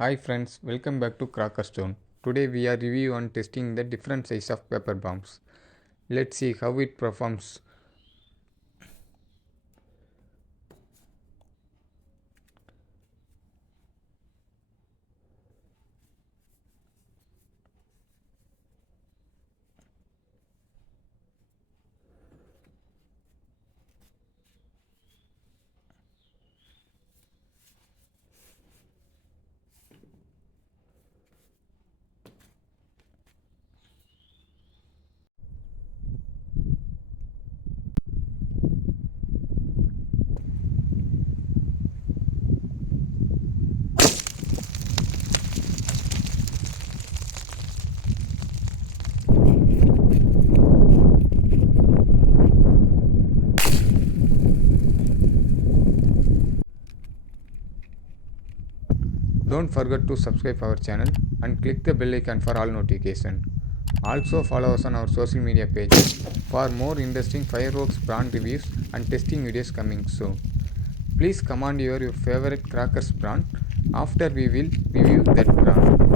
Hi friends, welcome back to Crackerstone. Today we are review and testing the different size of pepper bombs. Let's see how it performs. Don't forget to subscribe our channel and click the bell icon for all notification. Also follow us on our social media pages for more interesting fireworks brand reviews and testing videos coming soon. Please comment your favorite crackers brand after we will review that brand.